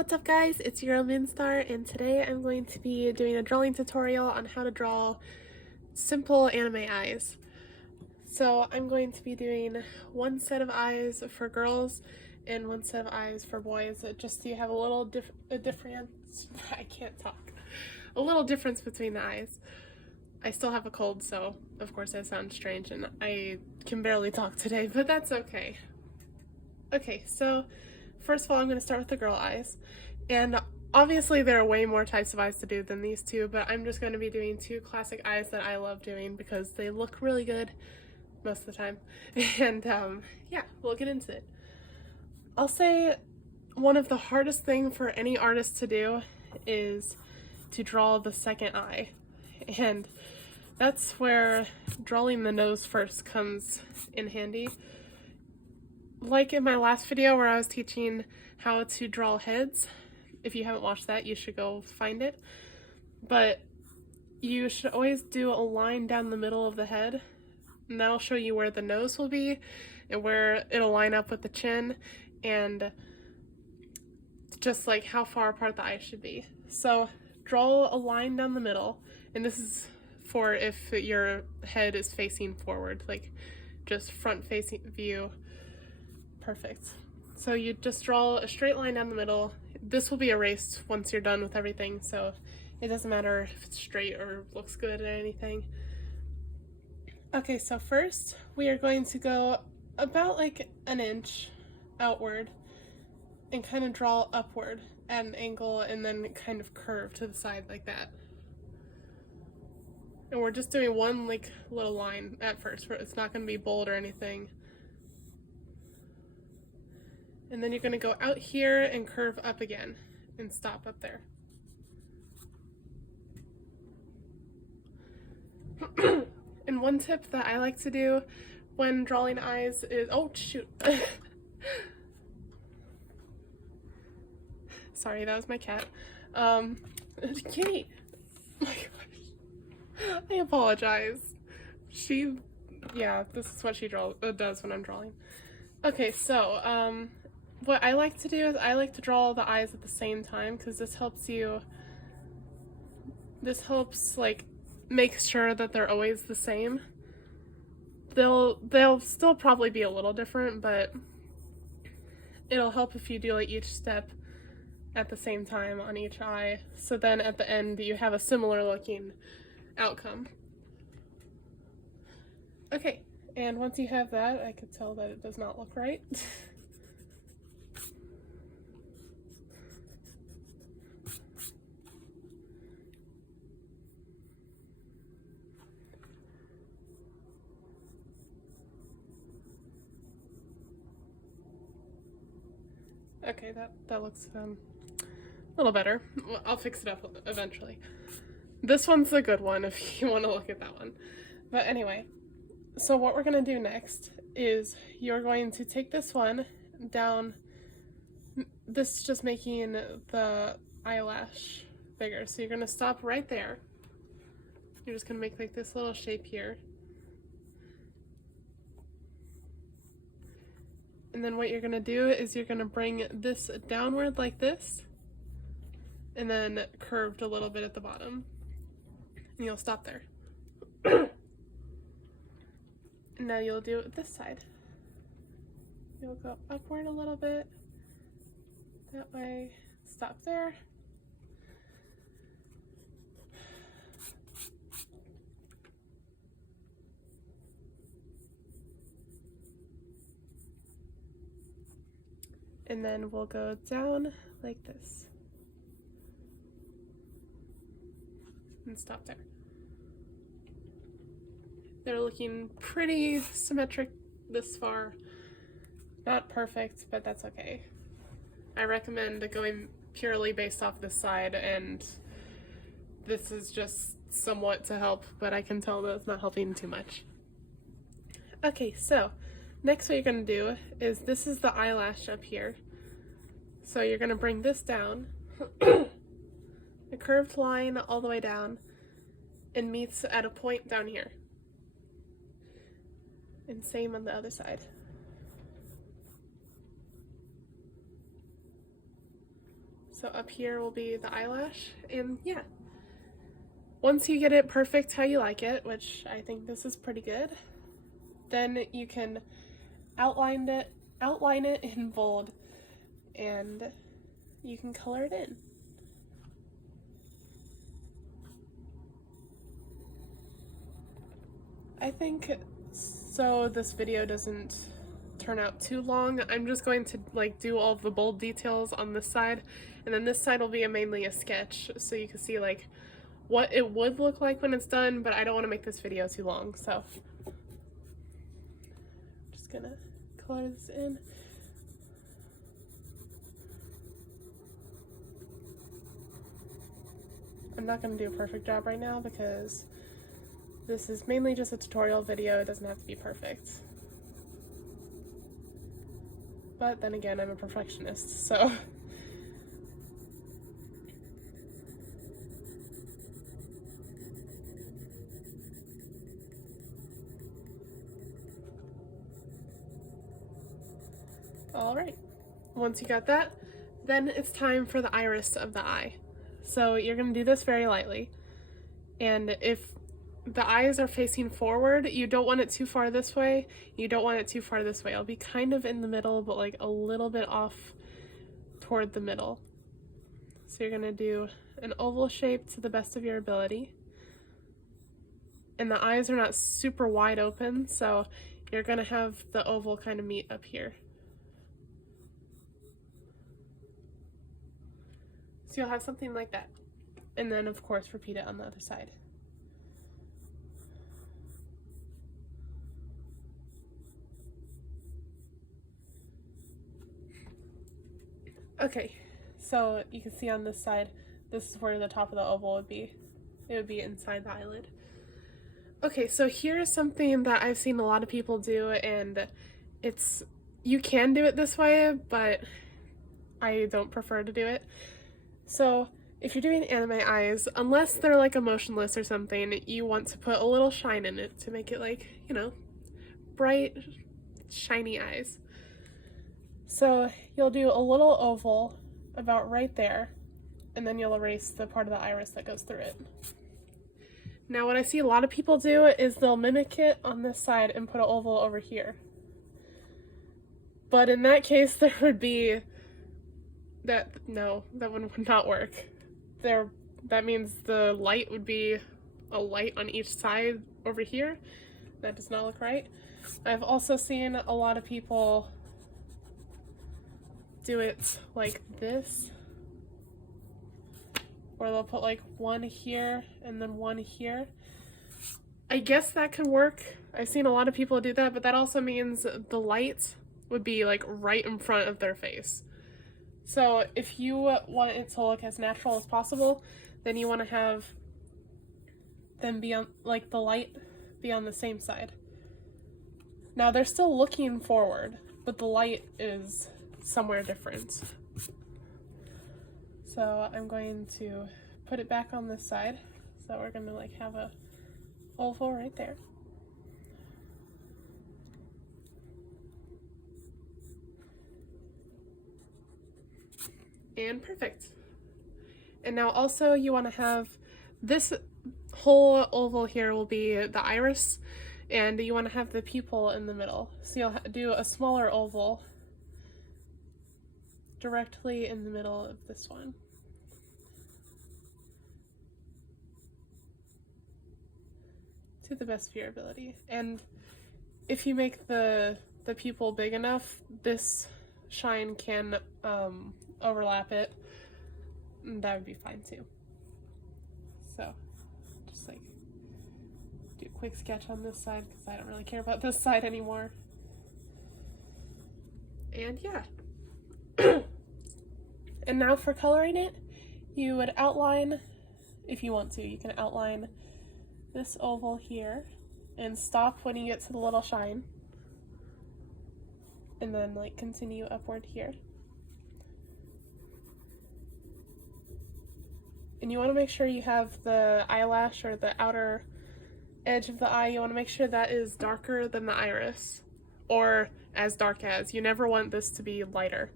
What's up guys, it's your girl Minstar, and today I'm going to be doing a drawing tutorial on how to draw simple anime eyes. So I'm going to be doing one set of eyes for girls and one set of eyes for boys, just so you have a little difference. I can't talk. A little difference between the eyes. I still have a cold, so of course I sound strange and I can barely talk today, but that's okay. Okay, so first of all, I'm going to start with the girl eyes. And obviously there are way more types of eyes to do than these two, but I'm just going to be doing two classic eyes that I love doing because they look really good most of the time. And yeah, we'll get into it. I'll say one of the hardest things for any artist to do is to draw the second eye. And that's where drawing the nose first comes in handy. Like in my last video where I was teaching how to draw heads, if you haven't watched that, you should go find it. But you should always do a line down the middle of the head, and that'll show you where the nose will be and where it'll line up with the chin and just like how far apart the eyes should be. So draw a line down the middle, and this is for if your head is facing forward, like just front facing view. Perfect. So you just draw a straight line down the middle. This will be erased once you're done with everything, so it doesn't matter if it's straight or looks good or anything. Okay, so first we are going to go about like an inch outward and kind of draw upward at an angle and then kind of curve to the side like that. And we're just doing one like little line at first, where it's not going to be bold or anything. And then you're going to go out here and curve up again and stop up there. And one tip that I like to do when drawing eyes is, oh shoot. Sorry, that was my cat. Kitty. Oh my gosh. I apologize. Yeah, this is what she does when I'm drawing. Okay, so, what I like to do is I like to draw the eyes at the same time because this helps like make sure that they're always the same. They'll still probably be a little different, but it'll help if you do like each step at the same time on each eye, so then at the end you have a similar looking outcome. Okay, and once you have that, I could tell that it does not look right. Okay, that looks a little better. I'll fix it up eventually. This one's a good one if you want to look at that one. But anyway, so what we're going to do next is you're going to take this one down. This is just making the eyelash bigger. So you're going to stop right there. You're just going to make like this little shape here. And then what you're going to do is you're going to bring this downward like this, and then curved a little bit at the bottom. And you'll stop there. And now you'll do it this side. You'll go upward a little bit. That way, stop there. And then we'll go down like this. And stop there. They're looking pretty symmetric this far. Not perfect, but that's okay. I recommend going purely based off this side, and this is just somewhat to help, but I can tell that it's not helping too much. Okay, so next what you're going to do is, this is the eyelash up here. So you're going to bring this down, a curved line all the way down, and meets at a point down here. And same on the other side. So up here will be the eyelash, and yeah. Once you get it perfect how you like it, which I think this is pretty good, then you can outline it in bold, and you can color it in. I think so this video doesn't turn out too long, I'm just going to like do all of the bold details on this side, and then this side will be mainly a sketch so you can see like what it would look like when it's done, but I don't want to make this video too long, so I'm just gonna color this in. I'm not going to do a perfect job right now because this is mainly just a tutorial video, it doesn't have to be perfect. But then again, I'm a perfectionist, so alright, once you got that, then it's time for the iris of the eye. So you're going to do this very lightly, and if the eyes are facing forward, you don't want it too far this way, you don't want it too far this way. It'll be kind of in the middle, but like a little bit off toward the middle. So you're going to do an oval shape to the best of your ability. And the eyes are not super wide open, so you're going to have the oval kind of meet up here. So you'll have something like that. And then of course repeat it on the other side. Okay, so you can see on this side, this is where the top of the oval would be. It would be inside the eyelid. Okay, so here's something that I've seen a lot of people do, and you can do it this way, but I don't prefer to do it. So if you're doing anime eyes, unless they're like emotionless or something, you want to put a little shine in it to make it like, you know, bright, shiny eyes. So you'll do a little oval about right there, and then you'll erase the part of the iris that goes through it. Now what I see a lot of people do is they'll mimic it on this side and put an oval over here. But in that case there would be that would not work. That means the light would be a light on each side over here. That does not look right. I've also seen a lot of people do it like this, or they'll put like one here and then one here. I guess that could work. I've seen a lot of people do that, but that also means the light would be like right in front of their face. So if you want it to look as natural as possible, then you want to have them be on, like, the light be on the same side. Now they're still looking forward, but the light is somewhere different. So I'm going to put it back on this side. So we're going to like have a oval right there. And perfect. And now also you want to have this whole oval here will be the iris, and you want to have the pupil in the middle. So you'll do a smaller oval directly in the middle of this one. To the best of your ability. And if you make the pupil big enough, this shine can overlap it, and that would be fine too. So just like do a quick sketch on this side because I don't really care about this side anymore. And yeah. And now for coloring it, you would outline, if you want to, you can outline this oval here and stop when you get to the little shine, and then like continue upward here. And you want to make sure you have the eyelash, or the outer edge of the eye, you want to make sure that is darker than the iris, or as dark as. You never want this to be lighter.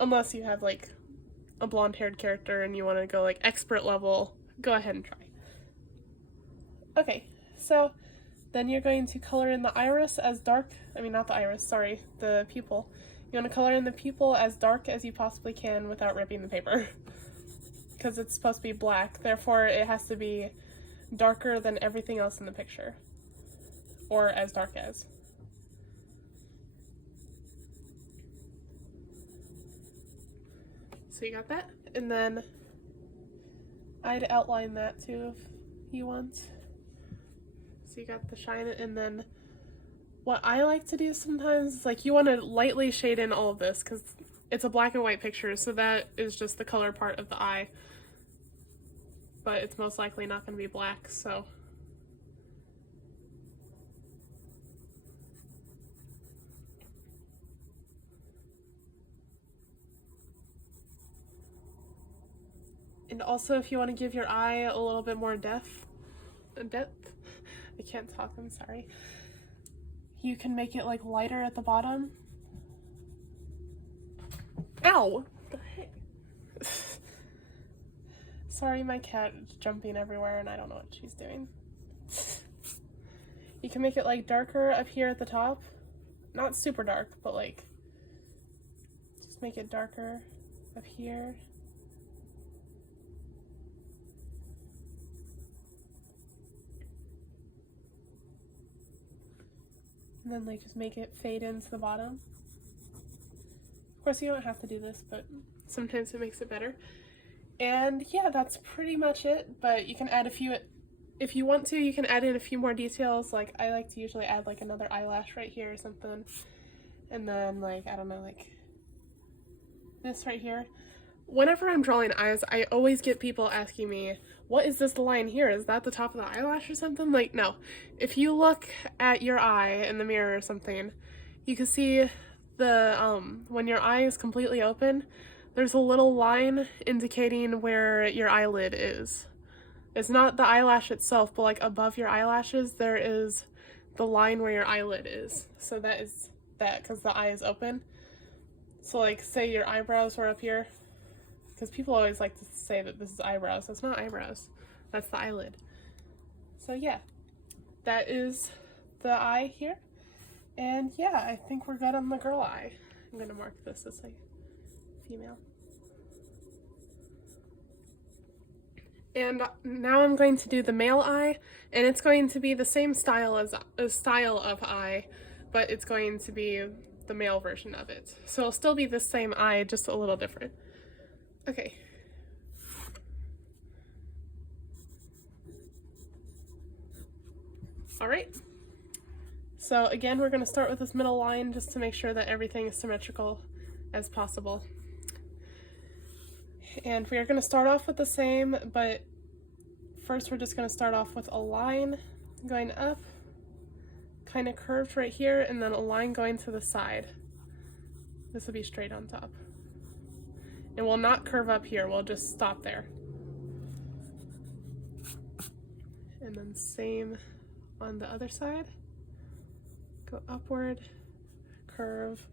Unless you have like a blonde-haired character and you want to go like expert level, go ahead and try. Okay, so then you're going to color in the iris as dark, not the iris, sorry, the pupil. You want to color in the pupil as dark as you possibly can without ripping the paper. Because it's supposed to be black, therefore it has to be darker than everything else in the picture. Or as dark as. So you got that? And then I'd outline that too if you want. So you got the shine, and then what I like to do sometimes is like you want to lightly shade in all of this because it's a black and white picture, so that is just the color part of the eye. But it's most likely not going to be black, so. And also if you want to give your eye a little bit more depth, I can't talk, I'm sorry. You can make it like lighter at the bottom. Ow! What the heck? Sorry, my cat is jumping everywhere and I don't know what she's doing. You can make it like darker up here at the top. Not super dark, but like, just make it darker up here. And then like just make it fade into the bottom. Of course you don't have to do this, but sometimes it makes it better. And yeah, that's pretty much it, but you can add a few, if you want to, you can add in a few more details. Like I like to usually add like another eyelash right here or something. And then like, I don't know, like this right here. Whenever I'm drawing eyes, I always get people asking me, what is this line here? Is that the top of the eyelash or something? Like, no. If you look at your eye in the mirror or something, you can see the, when your eye is completely open, there's a little line indicating where your eyelid is. It's not the eyelash itself, but like above your eyelashes, there is the line where your eyelid is. So that is that, because the eye is open. So like, say your eyebrows were up here, because people always like to say that this is eyebrows. That's not eyebrows. That's the eyelid. So yeah, that is the eye here. And yeah, I think we're good on the girl eye. I'm gonna mark this as a female. And now I'm going to do the male eye, and it's going to be the same style as a style of eye, but it's going to be the male version of it. So it'll still be the same eye, just a little different. Okay. Alright. So again, we're going to start with this middle line just to make sure that everything is symmetrical as possible. And we are going to start off with the same, but first we're just going to start off with a line going up, kind of curved right here, and then a line going to the side. This will be straight on top. And we'll not curve up here, we'll just stop there. And then same on the other side. Go upward, curve.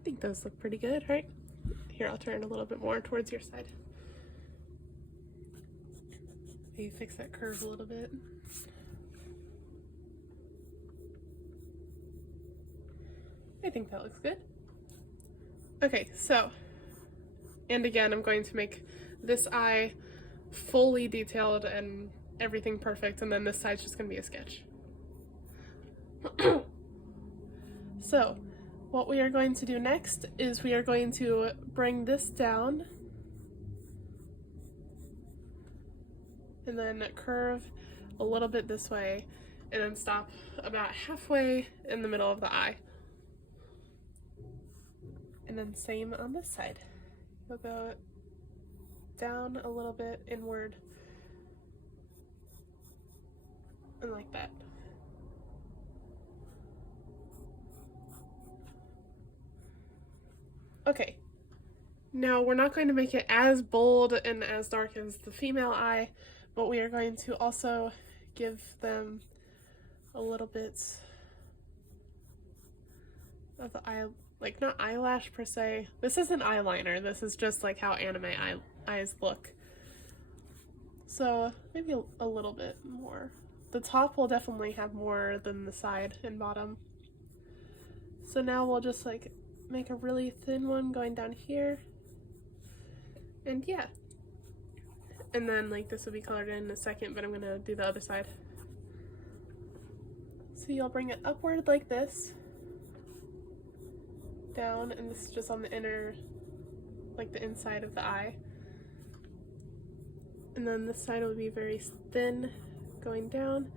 I think those look pretty good, right? Here, I'll turn a little bit more towards your side. Maybe fix that curve a little bit. I think that looks good. Okay, so, and again, I'm going to make this eye fully detailed and everything perfect, and then this side's just going to be a sketch. So, what we are going to do next is we are going to bring this down and then curve a little bit this way and then stop about halfway in the middle of the eye. And then same on this side. You'll go down a little bit inward and like that. Okay, now we're not going to make it as bold and as dark as the female eye, but we are going to also give them a little bit of the eye, like not eyelash per se. This isn't eyeliner, this is just like how anime eyes look. So maybe a little bit more. The top will definitely have more than the side and bottom. So now we'll just like make a really thin one going down here. And yeah. And then like this will be colored in a second, but I'm gonna do the other side. So you'll bring it upward like this, down, and this is just on the inner, like the inside of the eye. And then this side will be very thin going down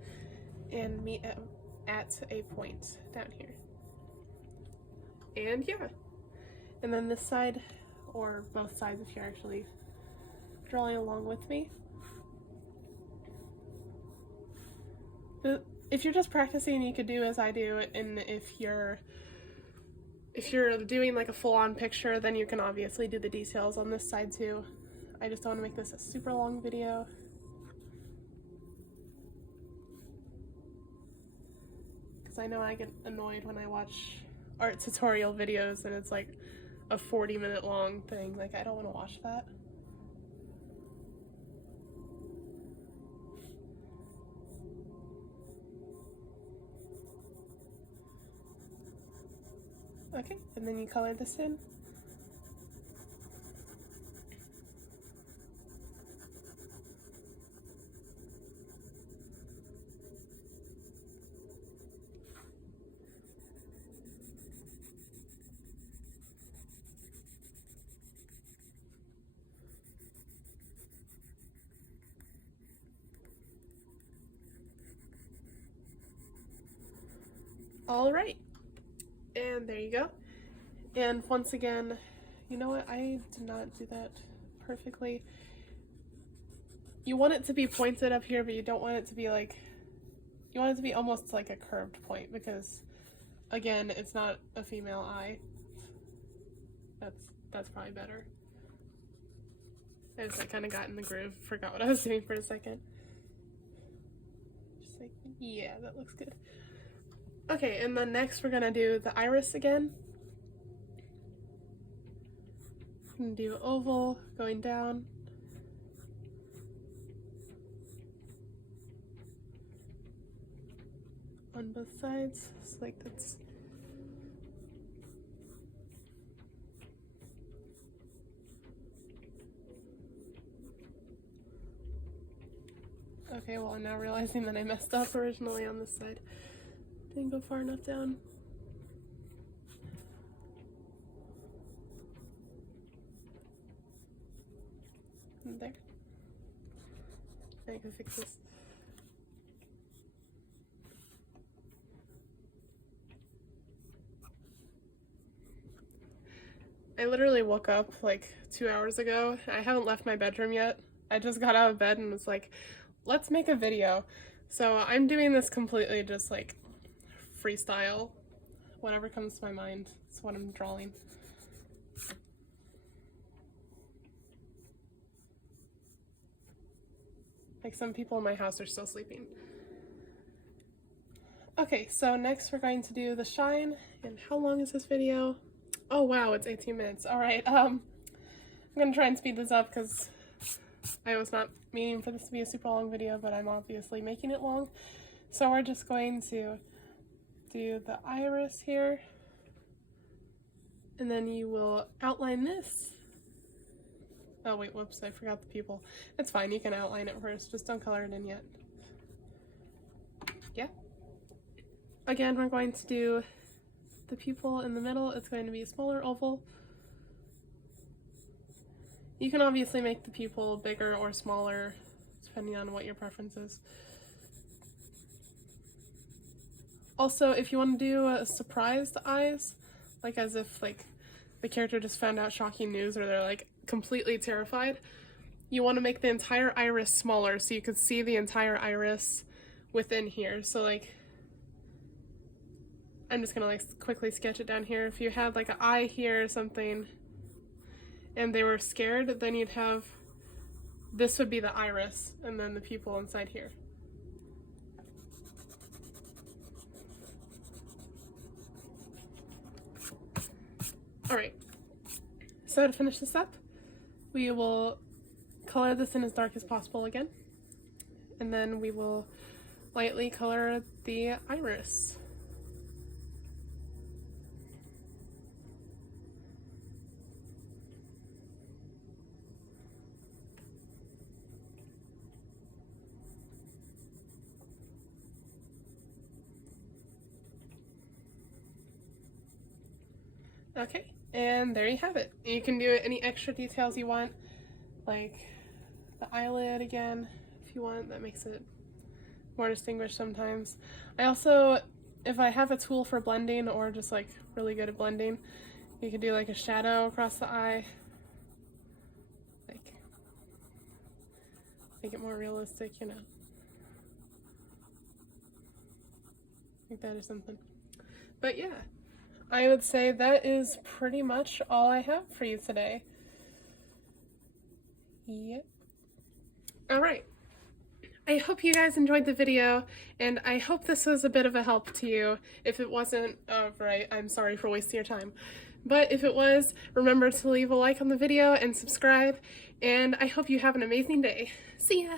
and meet at a point down here. And yeah. And then this side, or both sides if you're actually drawing along with me. If you're just practicing, you could do as I do, and if you're doing like a full-on picture, then you can obviously do the details on this side too. I just don't want to make this a super long video. Because I know I get annoyed when I watch art tutorial videos and it's like a 40-minute long thing. Like, I don't want to watch that. Okay, and then you color this in. All right, and there you go. And once again, you know what, I did not do that perfectly. You want it to be pointed up here, but you don't want it to be like, you want it to be almost like a curved point, because again, it's not a female eye. That's probably better. I just kind of got in the groove, forgot what I was doing for a second. Just like, yeah, that looks good. Okay, and then next we're gonna do the iris again. I'm gonna do oval going down. On both sides, so like that's. Okay, well I'm now realizing that I messed up originally on this side. Didn't go far enough down. And there. I can fix this. I literally woke up like 2 hours ago. I haven't left my bedroom yet. I just got out of bed and was like, let's make a video. So I'm doing this completely just like freestyle. Whatever comes to my mind is what I'm drawing. Like some people in my house are still sleeping. Okay, so next we're going to do the shine. And how long is this video? Oh wow, it's 18 minutes. All right, I'm gonna try and speed this up because I was not meaning for this to be a super long video, but I'm obviously making it long. So we're just going to do the iris here, and then you will outline this. Oh wait, whoops, I forgot the pupil. It's fine, you can outline it first, just don't color it in yet. Yeah. Again, we're going to do the pupil in the middle. It's going to be a smaller oval. You can obviously make the pupil bigger or smaller, depending on what your preference is. Also, if you want to do surprised eyes, like as if like the character just found out shocking news or they're like completely terrified, you want to make the entire iris smaller so you can see the entire iris within here. So like, I'm just gonna like quickly sketch it down here. If you had like an eye here or something and they were scared, then you'd have, this would be the iris and then the pupil inside here. Alright, so to finish this up, we will color this in as dark as possible again, and then we will lightly color the iris. Okay, and there you have it. You can do any extra details you want, like the eyelid again, if you want. That makes it more distinguished sometimes. I also, if I have a tool for blending or just like really good at blending, you could do like a shadow across the eye, like make it more realistic, you know, like that or something. But yeah, I would say that is pretty much all I have for you today. Yep. Alright. I hope you guys enjoyed the video, and I hope this was a bit of a help to you. If it wasn't, right, I'm sorry for wasting your time. But if it was, remember to leave a like on the video and subscribe, and I hope you have an amazing day. See ya!